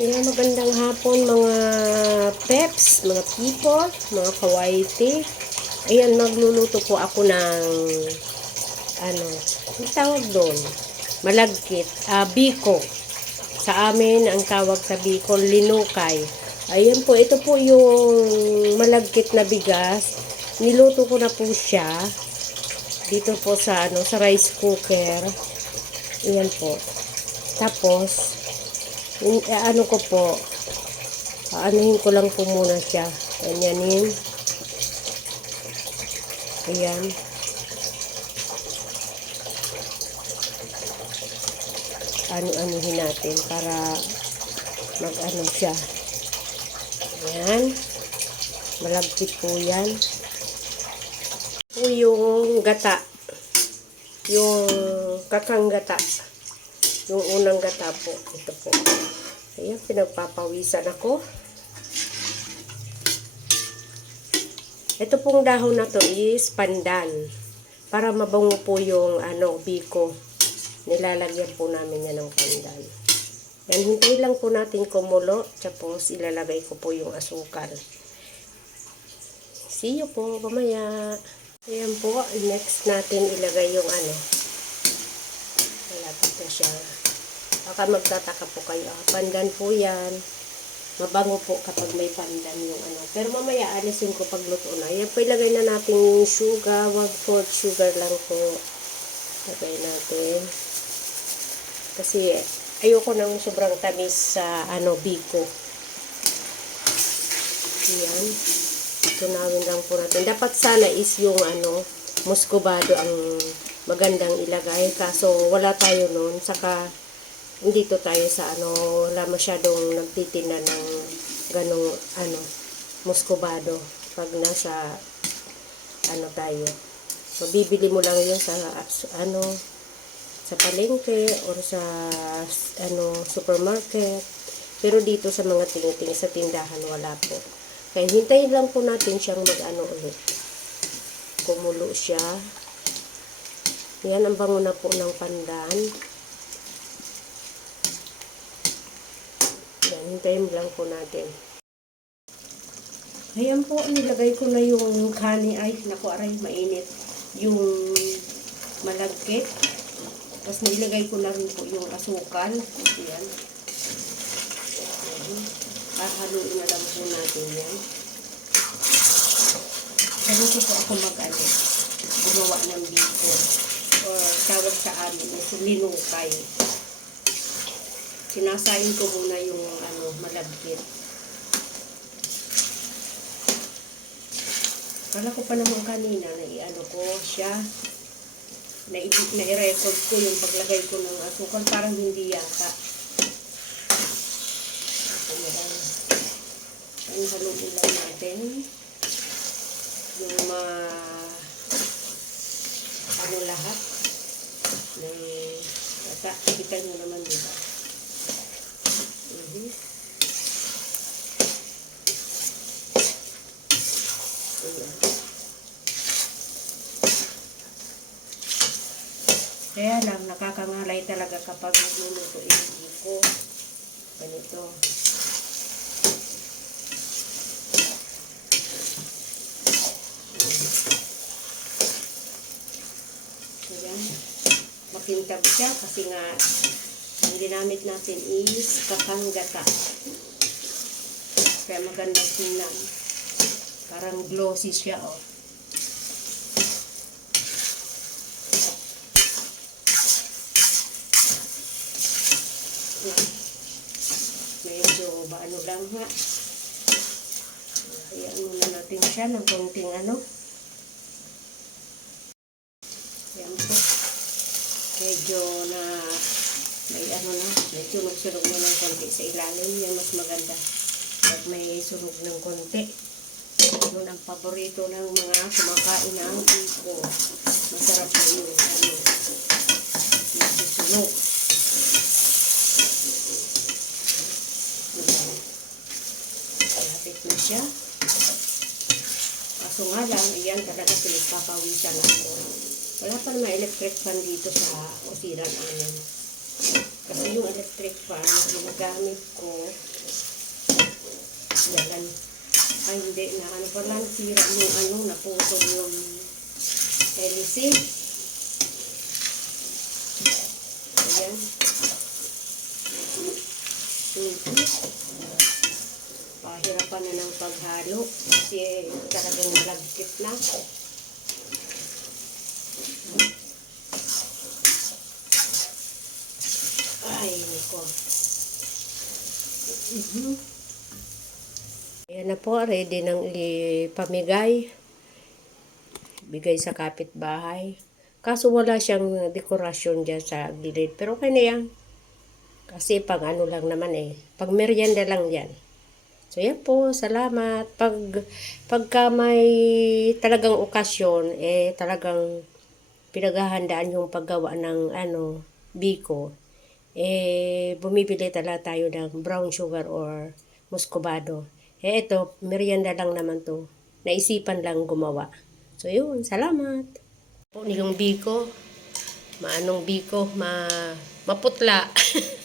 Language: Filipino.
Ayan, magandang hapon mga peps, mga people, mga kawaiti. Ayan, magluluto po ako ng, ano, ang tawag doon? Malagkit, ah, biko. Sa amin, ang tawag sa biko, linukay. Ayan po, ito po yung malagkit na bigas. Niluto ko na po siya. Dito po sa, ano, sa rice cooker. Ayan po. Tapos, eh, ano ko po, aanuhin ko lang po muna siya. Ganyanin. Ayan. Ano-anuhin natin para mag-ano siya. Ayan. Malagkit po yan. Po yung gata. Yung kakang gata. Yung unang gata po. Ito po. Ayan, pinagpapawisan ako. Ito pong dahon na to is pandan. Para mabango po yung ano, biko. Nilalagyan po namin yan ng pandan. Yan, hintay lang po natin kumulo. Tapos ilalagay ko po yung asukal. See you po, mamaya. Ayan po, next natin ilagay yung ano. Siya. Baka magtataka po kayo. Ah, pandan po yan. Mabango po kapag may pandan yung ano. Pero mamaya alisin ko pag luto na. Yan po ilagay na natin yung sugar. Wag fourth sugar lang po. Lagay natin. Kasi ayoko nang sobrang tamis sa ano biko. Yan. Tunawin lang po natin. Dapat sana is yung ano muscovado ang magandang ilagay. Kaso wala tayo noon. Saka dito tayo sa ano, wala masyadong nagtitinda ng ganong ano, muscovado pag nasa ano tayo. Mabibili mo lang yun sa ano, sa palengke or sa ano, supermarket. Pero dito sa mga tingting sa tindahan wala po. Kaya hintayin lang po natin siyang mag-ano ulit. Kumulo siya. Yan ang bango na po ng pandan. Yan, hintayin lang po natin. Ayan po, nilagay ko na yung kani. Ay, naku, aray, mainit. Yung malagkit. Tapos nilagay ko na rin po yung asukal. Ayan. Hahaluin na lang po natin yan. Ganito po ako mag-ano. Gumawa ng biko. Or tawag sa amin is linukay sinasayin ko muna yung ano, malagkit. Kala ko pa naman kanina na i-ano ko siya na i-record ko yung paglagay ko ng asukal parang hindi yata. Ano lang. Ang haluin lang natin. Yung ma ano lahat Kita nyo naman diba? Mhm. Ayan. Kaya lang, nakakangalay talaga kapag nagluluto yung biko. Ganito. Ayan. Makintab siya kasi nga ang ginamit natin is kakanggata. Kaya magandang tingnan. Parang glossy siya, oh. Medyo baano lang ha. Hayaan muna natin siya ng konting ano. Yan po. Medyo na may ano na, may sunog-sunog na ng konti sa ilalim. Yan mas maganda. Pag may sunog ng konti. Yun ang paborito ng mga kumakain ng iko. Masarap na yun. Ano, nasusunog. Ayan. Malapit na siya. Kaso nga lang, iyan talaga pinagpapawisan ako. Wala pa naman electric fan dito sa kusina namin. Kasi yung electric fan, ginagamit ko Dalan. Ay, hindi na. Ano pa lang, sira yung ano, naputol yung LC. Ayan. Mhm. Pahirapan na ng paghalo kasi talagang malagkit na. Ay, niko. Mhm. Ayan na po, ready nang ipamigay. Bigay sa kapitbahay. Kaso wala siyang dekorasyon dyan sa gilid. Pero okay na yan. Kasi pang ano lang naman eh. Pag merienda lang yan. So yan po, salamat. Pag pagka may talagang okasyon, eh talagang pinaghahandaan yung paggawa ng ano, biko, eh bumibili talaga tayo ng brown sugar or muscovado. Eh ito, merienda lang naman to. Naisipan lang gumawa. So yun, salamat. Po yung biko, maanong biko, ma maputla.